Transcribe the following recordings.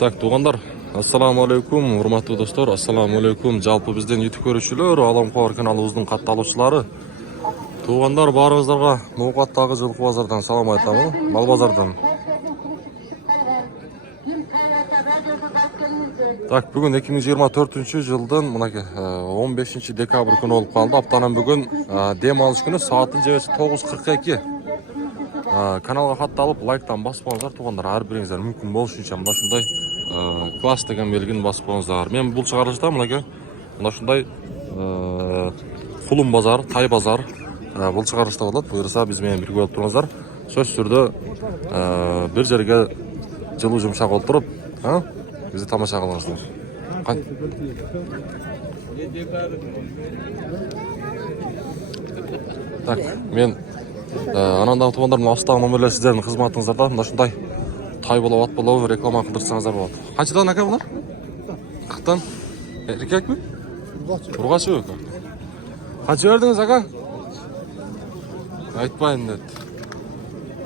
Так, туғандар, ассаламу алейкум, урматтуу достор, ассаламу алейкум. Жалпы бизден YouTube көрүүчүлөр, Аламкор каналыбыздын катталуучулары. Туғандар, баарыңыздарга Ноокаттагы жылкы базардан салам айтамын. Мал базардан. Так, бүгүн 2024 жылдын мынакей 15 декабрь күнү болуп калды. Аптанын бүгүн дем алыш күнү саатын жебеси 9:42. Каналга катталып, лайктан баспаңыздар туғандар. Ар бириңиздер мүмкүн болушунча мына ушундай класс деген белгини баспаңыздар. Мен бул чыгарылышта мынакей мына ушундай Кулум базар, Тай базар бул чыгарылышта болот. Буюрса биз менен бирге болуп туруңуздар. Сөзсүз түрдө бир жерге жылуу жумшак олтуруп, бизди тамаша кылыңыздар. Так, мен анан дагы тугандардын астагы номерлер сиздердин кызматыңыздарда. Мына ушундай тай болуп, ат болуп, реклама кылдырсаңыздар болот. Канчадан ака булар? 40тан. Эркекпи? Ургачы беки. Канча бердиңиз ака? Айтпайын дет.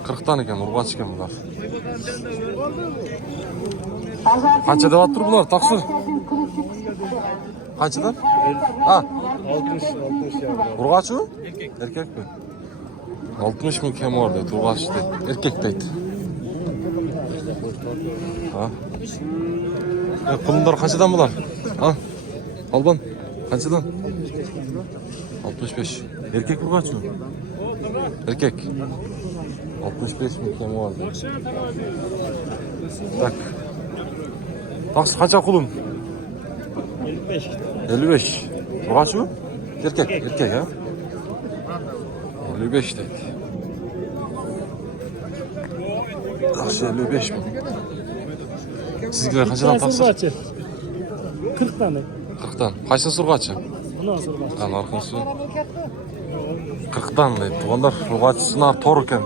40тан экен, ургач экен булар. Канча деп аттыр булар? Таксы. Канчадан? 60 ургачы? Эркекпи? 60 миң кем бар дейт, ургач дейт, эркек дейт. Кулумдар канчадан булар? Албан, канчадан? 65. Эркек ургачы? Эркек. 65 миң кем бар дейт. Так. Таксы канча кулум? 55. 55. Ургачы? Эркек, эркек, 55 deydi. Takşı 55 mi? Sizgiler kaçadan taksır? 40 tane. 40'tan. Kaçın surgaçı? Bundan surgaçı. Lan arkası. 40'tan deydi. Tuğanlar surgaçısına tor eken.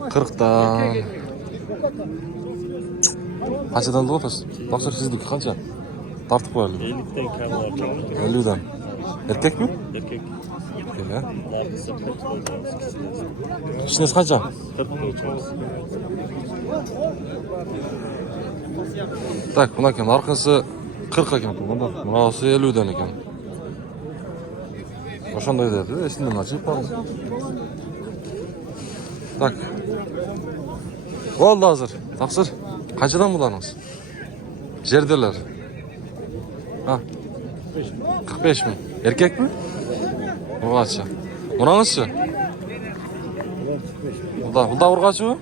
40'tan. Kaçadan da otasın? Taksır sizdeki kaça? Tartıp koyalım. 50'den kam var. 50'den. Erkek mi? Erkek. Öyle. Kişiniz kaça? 40 ming. Tak, buna eken arkası 40 eken. Burası 50'den eken. Oşanday derdi. Esinden açıp var. Tak. Oldu hazır. Taksır. Kaçadan bulanız? Jerdeler. 45 mi? Erkek mi? Urgaçı. Bunanızçı? Bulda urgaçı mı?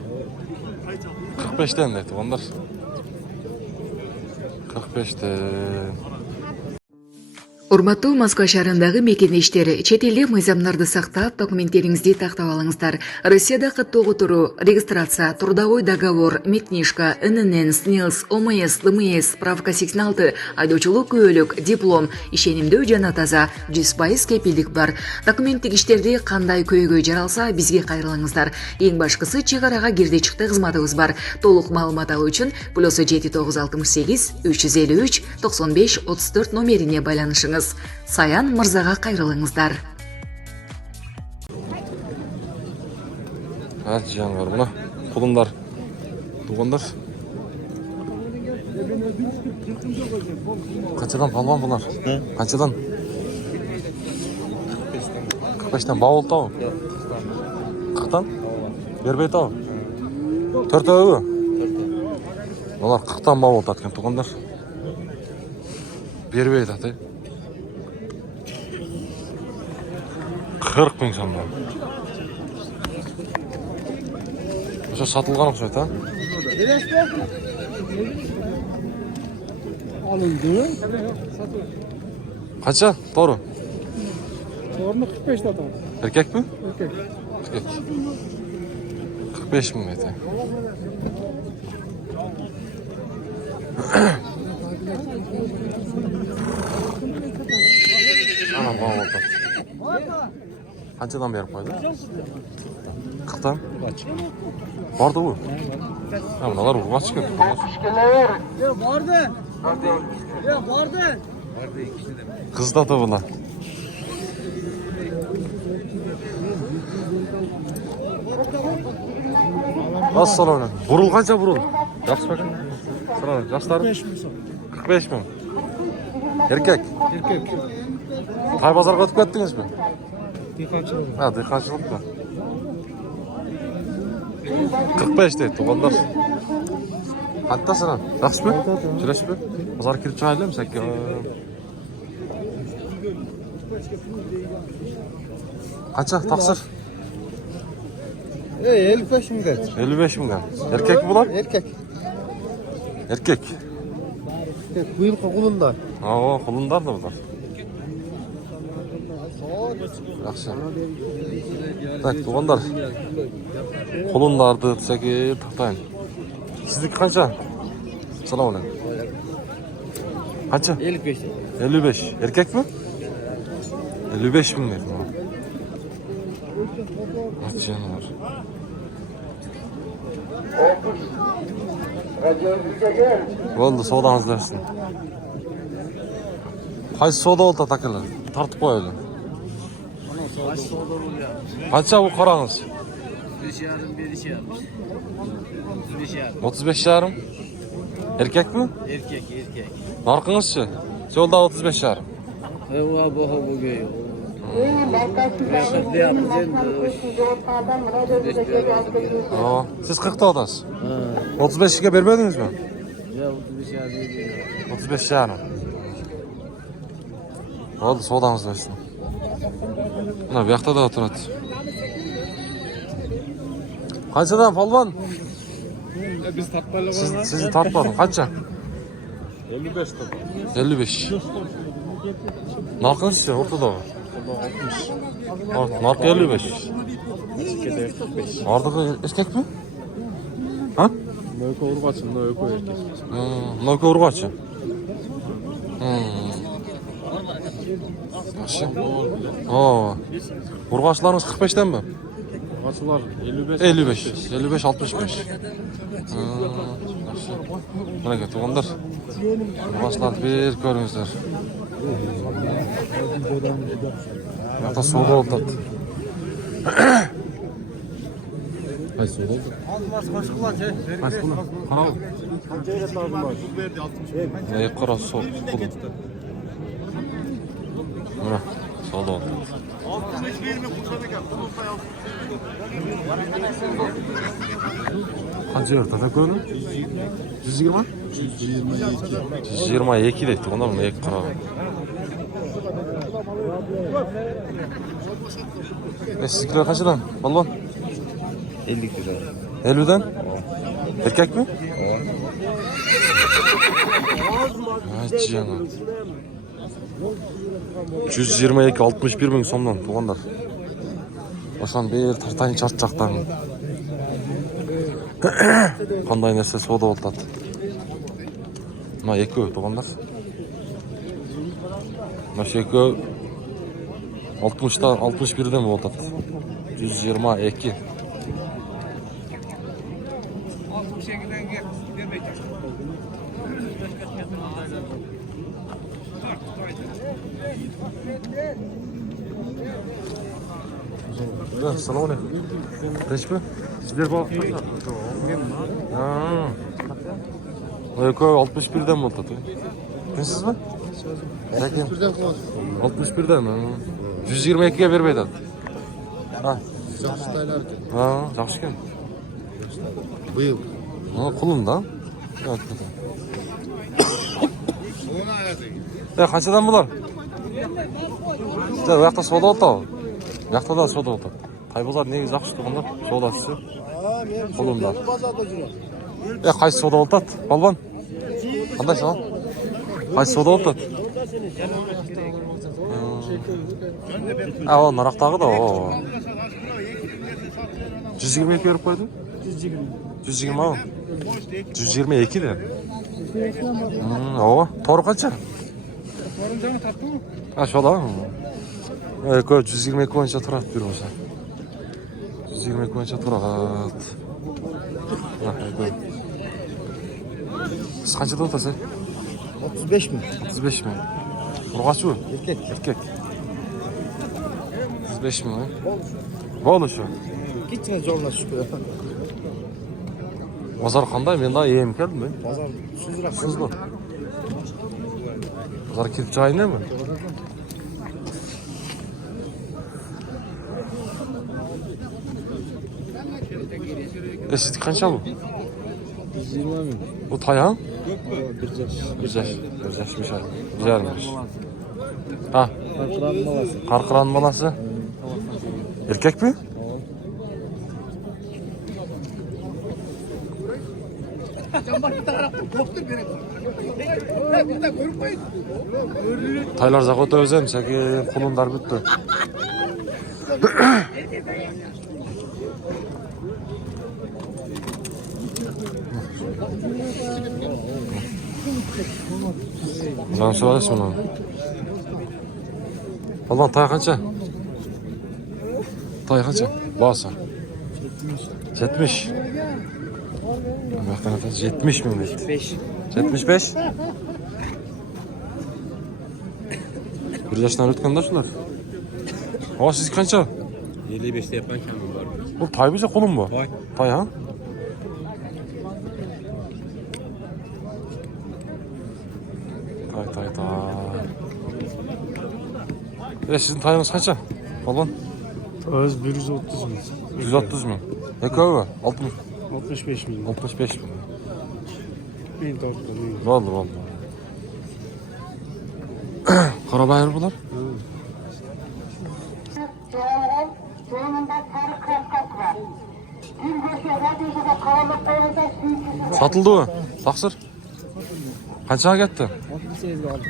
45'ten deydi onlar. 45'ten. Урматтуу Москва шаарындагы мекендештер, чет элдик мыйзамдарды сактап, документтериңизди тактап алыңыздар. Россияда каттоого туруу, регистрация, трудовой договор, метнишка, ННН, СНИЛС, ОМС, ДМС, справка 86, айдоочулук күбөлүк, диплом, ишенимдүү жана таза, 100% кепилдик бар. Документтик иштерди кандай көйгөй жаралса, бизге кайрылыңыздар. Эң башкысы чек арага кирди чыкты кызматыбыз бар. Толук маалымат алуу үчүн +7968 353 95 34 номерине байланышыңыз. Саян мырзага кайрылыңыздар. Жандар, мына кулумдар, туғандар. Қанчадан палван бұлар? Қанчадан? 45-тен бауыл тау? 40-тан? Бербей тау? 4 өбі? Олар 40-тан бауыл таткен туғандар. Бербей таты. 40 миң сомдон. Ошо сатылган окшойт, Alındı. Канча? Тору? Torunu 45 adam. Erkek mi? Erkek. Erkek. 45 mi miydi? Anam bana oldu. Kançadan berip koydu? 40'tan? Vardı bu. Ya bunalar urgaç eкен. Vardı. Kız da bunlar. Assalamu. Burul qancha burul? Yaxshi bakın. Assalamu. Yaşlar 5 mi son? 45 mi? Erkek. Erkek. Tay bozorga o'tib ketdingizmi? Dehqonchilik. Ha, dehqonchilikmi? 45 deydi tuğanlar. Qantasın? Yaxshimi? Jurasizmi? Bozorga kirib chiqaylikmi sakka? Qancha taqsir? 55 mi kaç? 55 mingdan. Erkek bular? Erkek. Erkek. Bu yıl kulunda. Oo, qulundar da bular. Yaxshi. Tak, tuğanlar. Qulundardı desek, taqtayın. Sizniki qancha? Assalomu alaykum. Qancha? 55. 55. Erkek mi? 55 ming dedi. Açıyorlar. Oldu, soğudanız dersin. Qaysi soda oldu takılar? Tartıp koyalım. Qancha bu qarağınız? 5,5 bir işi yapmış. 35,5. 35 yarım. Erkek mi? Erkek. Narkınızçı? Solda 35 yarım. Hava bu göğü. Yakıtlı yapacağım. Oo, siz 40'ta odasınız. 35'e vermediniz mi? Ya 35,5. 35 yarım. Oldu, soğudanız versin. Buna bir yakta da oturad. Qanchadan polvon? Biz tatlarla Sizni tartmadim. Qancha? 55 tabi. 55. Narxınızcha o'rtada bor. 60. Narxi 55. Ardig'i erkakmi? Ha? Nöko urgaçım, nöko erkek. Nöko urgachi. Yaxshi. Oo. Urg'achlarimiz 45 mi? Urgaçlar 55. 55. 55 65. Mana ke tuğanlar. Urg'achlarni bir ko'ringizlar. Yaqda savdo oldi. Qaysi savdo oldi? Qaysi buni? Qara. Ne qara so'q. Mana savdo oldi. Qancha yerda ko'rdin? 120? 122 deydi. Ona buni ek qara. Sizlikler kaçıdan? Balvan? 50 lira. 50'den? Erkek mi? Ay canım. 122 61 bin somdan tuğanlar. Oşan bir tartayın çarçaktan. Qanday narsa savdo oltadi. Mana ekö tuğanlar. Mana shu ekö 60'dan 61'den oltadi. 122. Assalomu alaykum. Tinchmi? Sizlar bor. Ha. Eko 61'den mi oldu? Kimsizmi? Lekin 61'den mi? 122'ga bermaydi. Ha. Ha, yaxshi ekan. Bu yıl. Ha, qulundan. Ya qanchadan bular? Bu yoqda savdo oldi. Bu yoqda da savdo oldi. Taybozor negiz yaxshi tuğanlar, savdochisi. Qulundan. Ya qaysi savdo oldi? Polvon. Qanday savdo? Qaysi savdo oldi? Ha, o naraqdagi da o. 122 berib qo'ydi? 120 mi? 122 de. O, to'g'ri qancha? Toruncanı tattı mı? Ha, shoda. Eko 122 bo'yicha turadi bermoqsa. 122 bo'yicha turadi. Ha, eko. Siz qanchada o'tasiz? 35 mi? 35 mi? Urg'och bu? Erkek. Erkek. 35 mi? Bo'li shu. Gitme zorla şükür. Bozor qanday? Men daha yeyim keldim ben. Bozor suzroq. Sızlı. Bozor kirib chiqaynimi? Sizniki qancha bu? 120 bin. Bu taya? Bir yaş. Bir yaşmış ay. Güzelmiş. Ha, Karkıran malası. qarqiran bolasi. Erkek mi? Taylar zakota özem, seki kulundar bitti. Can söylesin onu. Allah'ın tay kaça? Tay kaça? Basa. 70. Baktan atas 70 mi? 5. 75. Bir yaştan ötkende şular. Aa siz kança? 55'te yapan kendim var. Bu tay bize kolum bu. Tay. Tay ha? Tay. Sizin tayınız kaça? Falan. Öz 130 bin. 130 mu? Ne kadar var? 60. 65 bin. 65 mi? Ben torttum. Vallahi. Karabayır bunlar. Satıldı mı? Taksır. Kaçağa gitti? 68 aldım.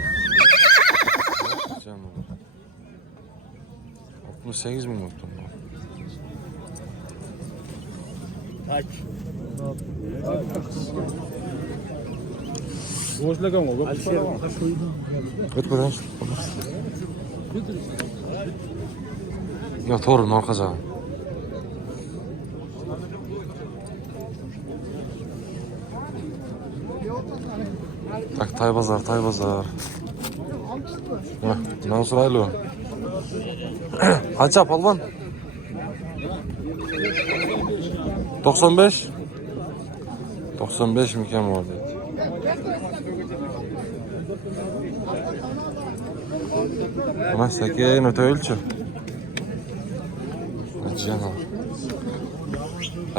68 mi unuttum? Kaç? Boşlagan o. Ötmeden. Ya torun arkaca. Tak tay bazar. Ne sırayla? Kaç palvan? 95. 95 mükemmel oldu. Ama sekiye öte ölçü. Canım.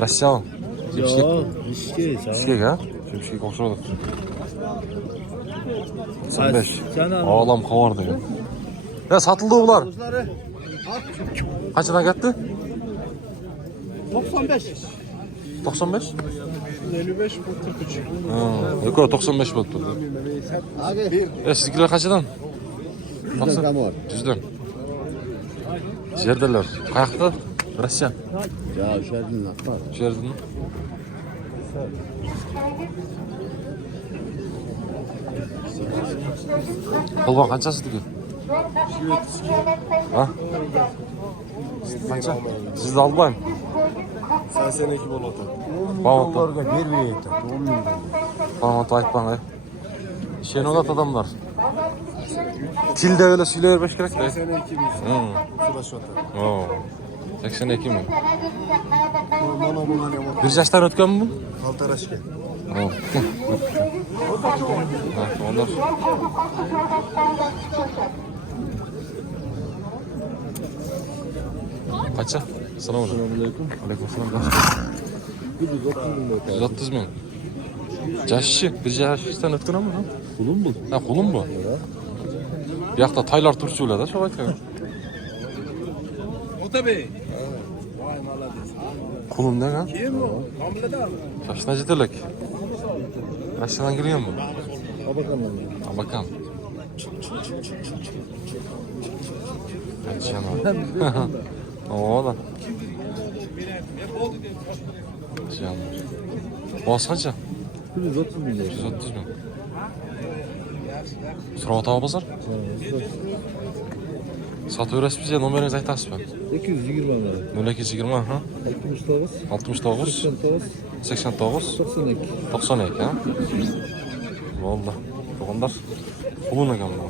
Rusya. Yok, riske. Riske ha? Çünkü kontrol et. 95. Ağlam kavardı ya. Ya satıldı bunlar. Kaçına gitti? 95. 95? 55 bu 43. Yok 95 buldu. Sizgiler kaçıdan? Düzdüm. Жерdeler. Kayakta? Rusya. Ya üşerdin lan. Жердің. Kolban kaçası dedi? Ha? Kaça? Siz de almayın. Sen seneki bol otur. Bağlatı. Vermeyeydi. 10 bin. Bağlatı aytpan ay. Şen olat adamlar. Tilde öyle söyleyivermek gerek de. 82 bin. Suraş otur. Oo. 82 mi? Bana buna ne var? Bir yaştan ötken mi bu? Kaltaraşke. Oo. Ha, onlar. Kaça? Selamun aleyküm. Aleyküm selam. 130 bin. Caşı. Bir yaştan ötken ama ha? Kulun bu. Ha, kulun bu. Bir yakta taylar turşuyla da şovay kayın. O tabii. Kulun ne ha? Kim o? Hamleda mı? Yaşına ciddilik. Yaşından giriyor mu? Bakalım. Ha, bakalım. Canım. Oo da. Canım. Boğaz kaça? 130 bin. 130 bin. Sıra tava bazar? Satı öğretmiş bize numarayınızı aytasız mı? 820 bin. 0220 ha? 69. 69 89. 89 92. 92 ha? Valla. Onlar kulun ekan bu.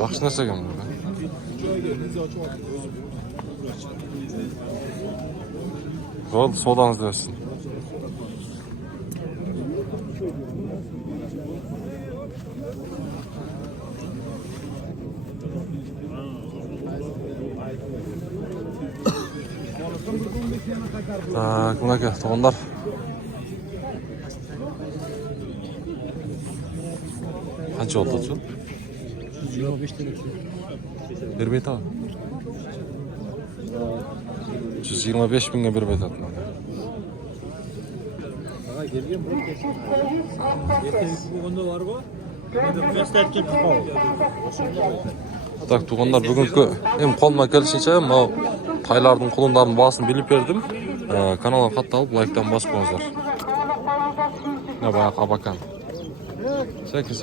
Yaxshi narsa ekan bu. Болды, содаңызды берсін. Так, мынакей туғандар. Қанша болды отшы? 25 тағы. 125 мыңға беріп айтатын. Так, туғандар, бүгінгі қолыма келішінше тайлардың құлындардың басын біліп бердім. Каналға қатталып, лайктан басып қойыңыздар. Баяғы абакан. Сәкен.